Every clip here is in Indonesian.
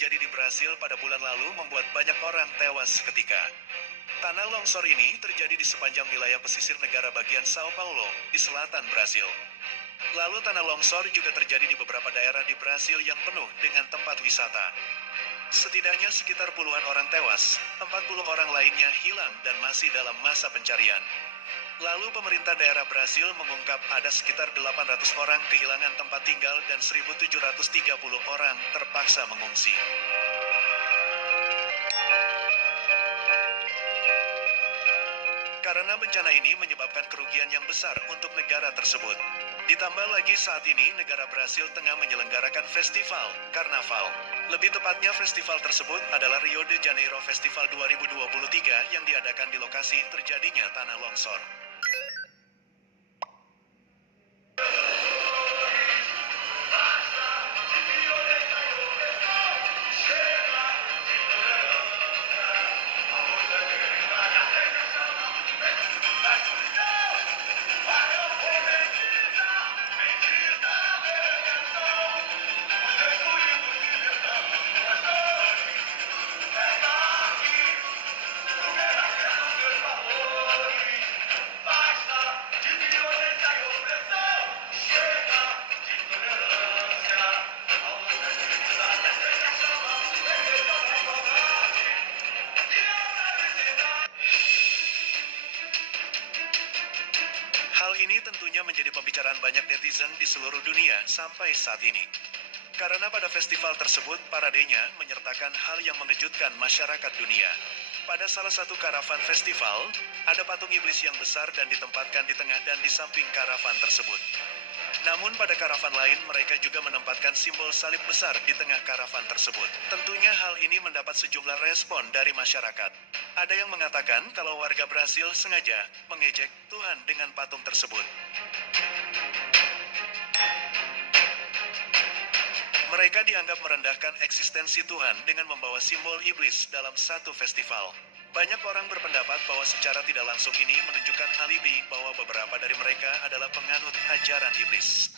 terjadi di Brasil pada bulan lalu membuat banyak orang tewas seketika. Tanah longsor ini terjadi di sepanjang wilayah pesisir negara bagian Sao Paulo, di selatan Brasil. Lalu tanah longsor juga terjadi di beberapa daerah di Brasil yang penuh dengan tempat wisata. Setidaknya sekitar puluhan orang tewas, 40 orang lainnya hilang dan masih dalam masa pencarian. Lalu pemerintah daerah Brasil mengungkap ada sekitar 800 orang kehilangan tempat tinggal dan 1.730 orang terpaksa mengungsi. Karena bencana ini menyebabkan kerugian yang besar untuk negara tersebut. Ditambah lagi saat ini negara Brasil tengah menyelenggarakan festival Karnaval. Lebih tepatnya festival tersebut adalah Rio de Janeiro Festival 2023 yang diadakan di lokasi terjadinya tanah longsor. Hal ini tentunya menjadi pembicaraan banyak netizen di seluruh dunia sampai saat ini. Karena pada festival tersebut paradenya menyertakan hal yang mengejutkan masyarakat dunia. Pada salah satu karavan festival, ada patung iblis yang besar dan ditempatkan di tengah dan di samping karavan tersebut. Namun pada karavan lain mereka juga menempatkan simbol salib besar di tengah karavan tersebut. Tentunya hal ini mendapat sejumlah respon dari masyarakat. Ada yang mengatakan kalau warga Brasil sengaja mengejek Tuhan dengan patung tersebut. Mereka dianggap merendahkan eksistensi Tuhan dengan membawa simbol iblis dalam satu festival. Banyak orang berpendapat bahwa secara tidak langsung ini menunjukkan alibi bahwa beberapa dari mereka adalah penganut ajaran iblis.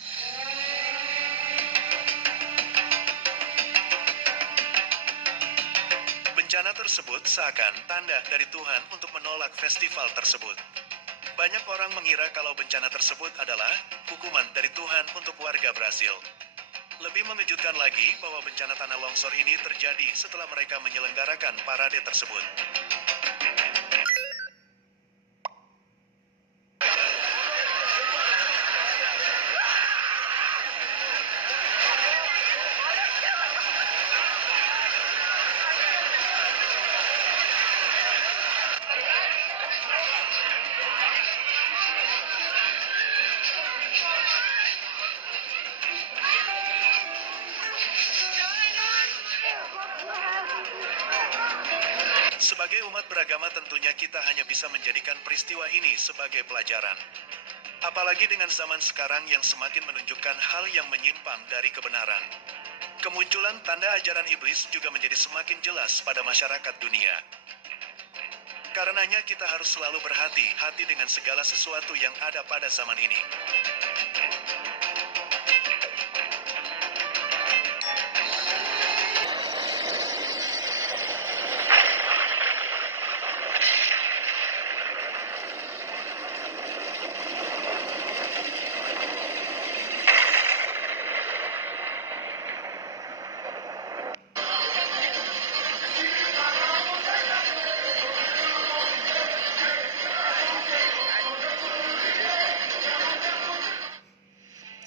Bencana tersebut seakan tanda dari Tuhan untuk menolak festival tersebut. Banyak orang mengira kalau bencana tersebut adalah hukuman dari Tuhan untuk warga Brasil. Lebih mengejutkan lagi bahwa bencana tanah longsor ini terjadi setelah mereka menyelenggarakan parade tersebut. Sebagai umat beragama tentunya kita hanya bisa menjadikan peristiwa ini sebagai pelajaran. Apalagi dengan zaman sekarang yang semakin menunjukkan hal yang menyimpang dari kebenaran. Kemunculan tanda ajaran iblis juga menjadi semakin jelas pada masyarakat dunia. Karenanya kita harus selalu berhati-hati dengan segala sesuatu yang ada pada zaman ini.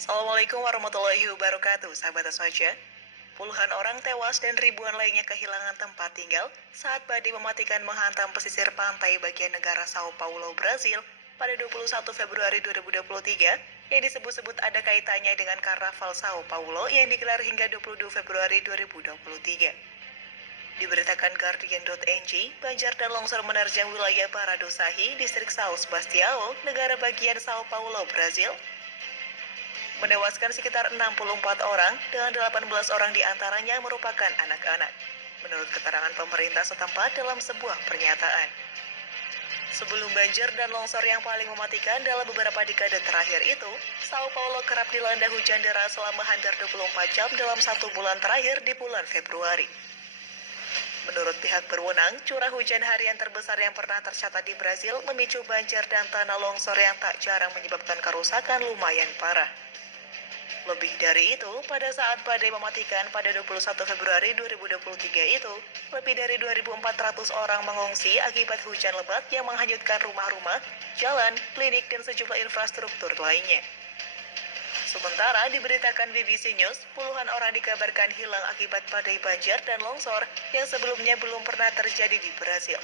Assalamualaikum warahmatullahi wabarakatuh, sahabat Aswaja. Puluhan orang tewas dan ribuan lainnya kehilangan tempat tinggal saat badai mematikan menghantam pesisir pantai bagian negara Sao Paulo, Brasil pada 21 Februari 2023 yang disebut-sebut ada kaitannya dengan Karnaval Sao Paulo yang digelar hingga 22 Februari 2023. Diberitakan Guardian.ng, banjir dan longsor menerjang wilayah Paradosahi, distrik São Sebastião, negara bagian Sao Paulo, Brasil, menewaskan sekitar 64 orang dengan 18 orang diantaranya merupakan anak-anak, menurut keterangan pemerintah setempat dalam sebuah pernyataan. Sebelum banjir dan longsor yang paling mematikan dalam beberapa dekade terakhir itu, Sao Paulo kerap dilanda hujan deras selama hampir 24 jam dalam 1 bulan terakhir di bulan Februari. Menurut pihak berwenang, curah hujan harian terbesar yang pernah tercatat di Brasil memicu banjir dan tanah longsor yang tak jarang menyebabkan kerusakan lumayan parah. Lebih dari itu, pada saat badai mematikan pada 21 Februari 2023 itu, lebih dari 2.400 orang mengungsi akibat hujan lebat yang menghanyutkan rumah-rumah, jalan, klinik, dan sejumlah infrastruktur lainnya. Sementara diberitakan BBC News, puluhan orang dikabarkan hilang akibat badai banjir dan longsor yang sebelumnya belum pernah terjadi di Brasil.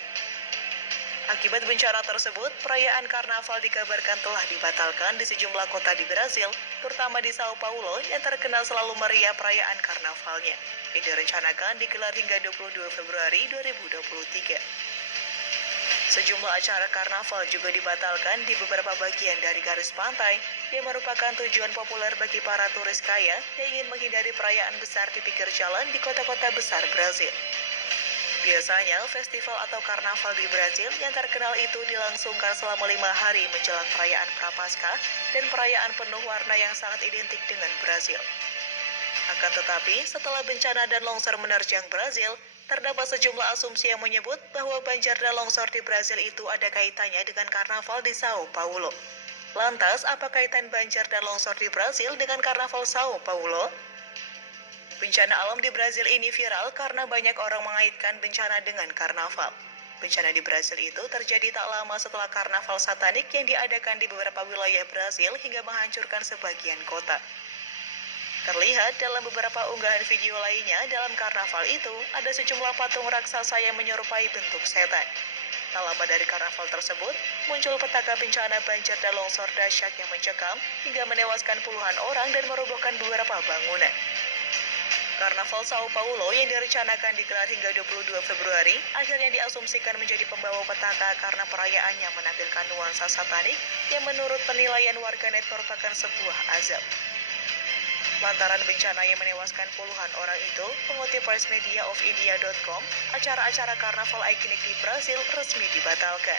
Akibat bencana tersebut, perayaan karnaval dikabarkan telah dibatalkan di sejumlah kota di Brasil, terutama di Sao Paulo yang terkenal selalu meriah perayaan karnavalnya, yang direncanakan digelar hingga 22 Februari 2023. Sejumlah acara karnaval juga dibatalkan di beberapa bagian dari garis pantai yang merupakan tujuan populer bagi para turis kaya yang ingin menghindari perayaan besar di pinggir jalan di kota-kota besar Brasil. Biasanya, festival atau karnaval di Brasil yang terkenal itu dilangsungkan selama 5 hari menjelang perayaan Prapaskah dan perayaan penuh warna yang sangat identik dengan Brasil. Akan tetapi, setelah bencana dan longsor menerjang Brasil, terdapat sejumlah asumsi yang menyebut bahwa banjir dan longsor di Brasil itu ada kaitannya dengan karnaval di Sao Paulo. Lantas, apa kaitan banjir dan longsor di Brasil dengan karnaval Sao Paulo? Bencana alam di Brasil ini viral karena banyak orang mengaitkan bencana dengan karnaval. Bencana di Brasil itu terjadi tak lama setelah karnaval satanik yang diadakan di beberapa wilayah Brasil hingga menghancurkan sebagian kota. Terlihat dalam beberapa unggahan video lainnya dalam karnaval itu, ada sejumlah patung raksasa yang menyerupai bentuk setan. Tak lama dari karnaval tersebut, muncul petaka bencana banjir dan longsor dahsyat yang mencekam hingga menewaskan puluhan orang dan merobohkan beberapa bangunan. Karnaval Sao Paulo yang direncanakan digelar hingga 22 Februari akhirnya diasumsikan menjadi pembawa petaka karena perayaannya menampilkan nuansa satanik yang menurut penilaian warganet merupakan sebuah azab. Lantaran bencana yang menewaskan puluhan orang itu, mengutip pressmediaofindia.com, acara-acara karnaval ikonik di Brasil resmi dibatalkan.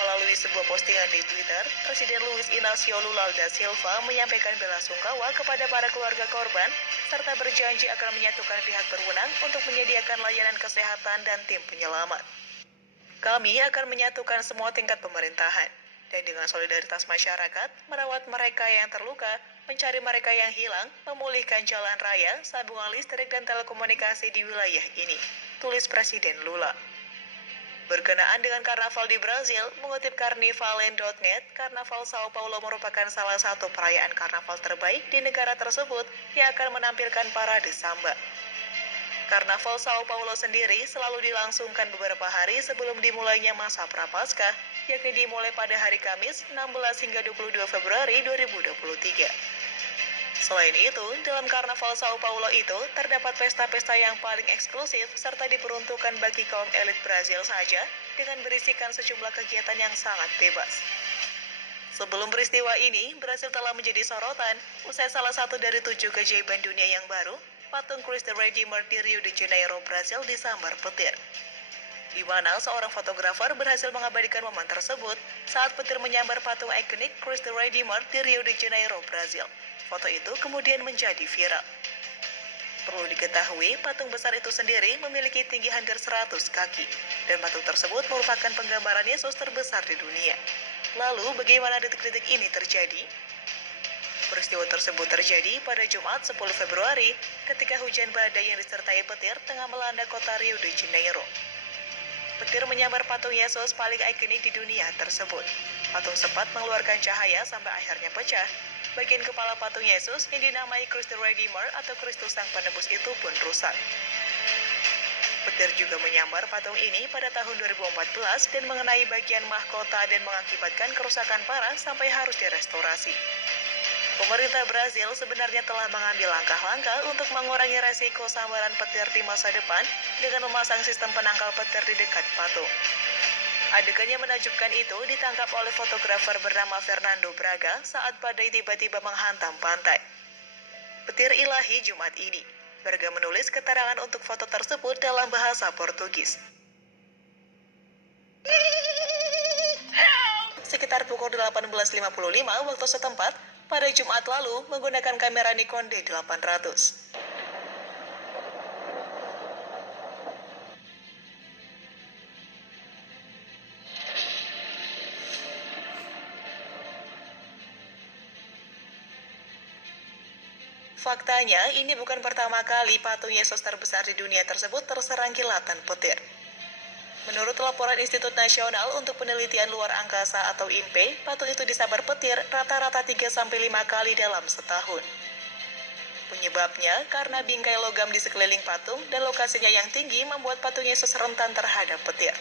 Melalui sebuah postingan di Twitter, Presiden Luiz Inácio Lula da Silva menyampaikan belasungkawa kepada para keluarga korban, serta berjanji akan menyatukan pihak berwenang untuk menyediakan layanan kesehatan dan tim penyelamat. Kami akan menyatukan semua tingkat pemerintahan, dan dengan solidaritas masyarakat, merawat mereka yang terluka, mencari mereka yang hilang, memulihkan jalan raya, sambungan listrik dan telekomunikasi di wilayah ini, tulis Presiden Lula. Berkenaan dengan karnaval di Brasil, mengutip Carnivalen.net, karnaval Sao Paulo merupakan salah satu perayaan karnaval terbaik di negara tersebut yang akan menampilkan parade samba. Karnaval Sao Paulo sendiri selalu dilangsungkan beberapa hari sebelum dimulainya masa Prapaskah, yakni dimulai pada hari Kamis 16 hingga 22 Februari 2023. Selain itu, dalam karnaval Sao Paulo itu terdapat pesta-pesta yang paling eksklusif serta diperuntukkan bagi kaum elit Brasil saja dengan berisikan sejumlah kegiatan yang sangat bebas. Sebelum peristiwa ini, Brasil telah menjadi sorotan usai salah satu dari 7 keajaiban dunia yang baru, patung Cristo Redeemer di Rio de Janeiro, Brasil disambar petir. Di mana seorang fotografer berhasil mengabadikan momen tersebut saat petir menyambar patung ikonik Cristo Redeemer di Rio de Janeiro, Brasil. Foto itu kemudian menjadi viral. Perlu diketahui, patung besar itu sendiri memiliki tinggi hampir 100 kaki, dan patung tersebut merupakan penggambaran Yesus terbesar di dunia. Lalu, bagaimana detik-detik ini terjadi? Peristiwa tersebut terjadi pada Jumat 10 Februari ketika hujan badai yang disertai petir tengah melanda kota Rio de Janeiro. Petir menyambar patung Yesus paling ikonik di dunia tersebut. Patung sempat mengeluarkan cahaya sampai akhirnya pecah. Bagian kepala patung Yesus yang dinamai Cristo Redeemer atau Kristus Sang Penebus itu pun rusak. Petir juga menyambar patung ini pada tahun 2014 dan mengenai bagian mahkota dan mengakibatkan kerusakan parah sampai harus direstorasi. Pemerintah Brasil sebenarnya telah mengambil langkah-langkah untuk mengurangi resiko sambaran petir di masa depan dengan memasang sistem penangkal petir di dekat patung. Adegan yang menakjubkan itu ditangkap oleh fotografer bernama Fernando Braga saat badai tiba-tiba menghantam pantai. Petir ilahi Jumat ini. Braga menulis keterangan untuk foto tersebut dalam bahasa Portugis. Sekitar pukul 18.55 waktu setempat, pada Jumat lalu menggunakan kamera Nikon D800. Faktanya, ini bukan pertama kali patung Yesus terbesar di dunia tersebut terserang kilatan petir. Menurut laporan Institut Nasional untuk Penelitian Luar Angkasa atau INPE, patung itu disambar petir rata-rata 3-5 kali dalam setahun. Penyebabnya karena bingkai logam di sekeliling patung dan lokasinya yang tinggi membuat patung Yesus rentan terhadap petir.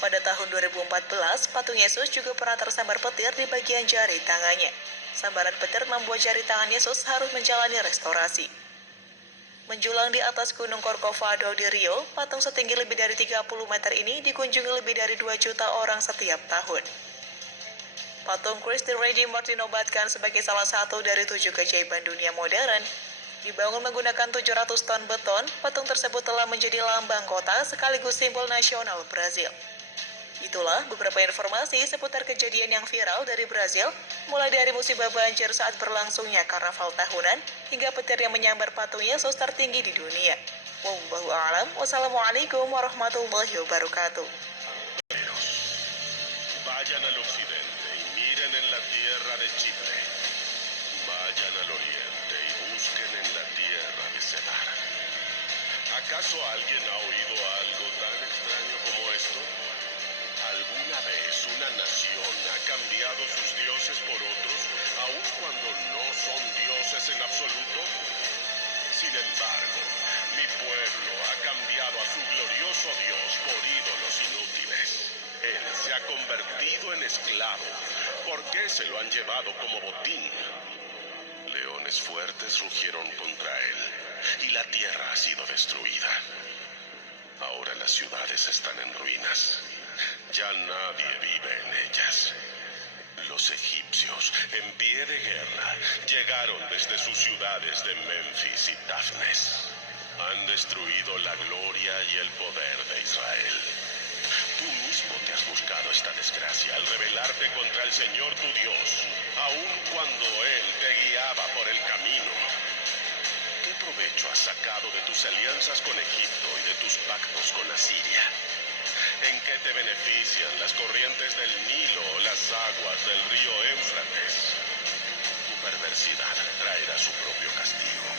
Pada tahun 2014, patung Yesus juga pernah tersambar petir di bagian jari tangannya. Sambaran petir membuat jari tangan Yesus harus menjalani restorasi. Menjulang di atas Gunung Corcovado di Rio, patung setinggi lebih dari 30 meter ini dikunjungi lebih dari 2 juta orang setiap tahun. Patung Christi Redeemer dinobatkan sebagai salah satu dari 7 keajaiban dunia modern. Dibangun menggunakan 700 ton beton, patung tersebut telah menjadi lambang kota sekaligus simbol nasional Brazil. Itulah beberapa informasi seputar kejadian yang viral dari Brazil, mulai dari musibah banjir saat berlangsungnya karnaval tahunan, hingga petir yang menyambar patung Yesus tertinggi di dunia. Wallahu a'lam. Wassalamualaikum warahmatullahi wabarakatuh. Vayan al occidente y miren en la tierra de Chipre. Vayan al oriente y busquen en la tierra de Cedar. ¿Acaso alguien ha oído algo tan extraño como esto? ¿Alguna vez una nación ha cambiado sus dioses por otros, aun cuando no son dioses en absoluto? Sin embargo, mi pueblo ha cambiado a su glorioso Dios por ídolos inútiles. Él se ha convertido en esclavo. ¿Por qué se lo han llevado como botín? Leones fuertes rugieron contra él, y la tierra ha sido destruida. Ahora las ciudades están en ruinas. Ya nadie vive en ellas. Los egipcios, en pie de guerra, llegaron desde sus ciudades de Memphis y Tafnes. Han destruido la gloria y el poder de Israel. Tú mismo te has buscado esta desgracia al rebelarte contra el Señor tu Dios, aun cuando Él te guiaba por el camino. ¿Qué provecho has sacado de tus alianzas con Egipto y de tus pactos con Asiria? ¿En qué te benefician las corrientes del Nilo o las aguas del río Éufrates? Tu perversidad traerá su propio castigo.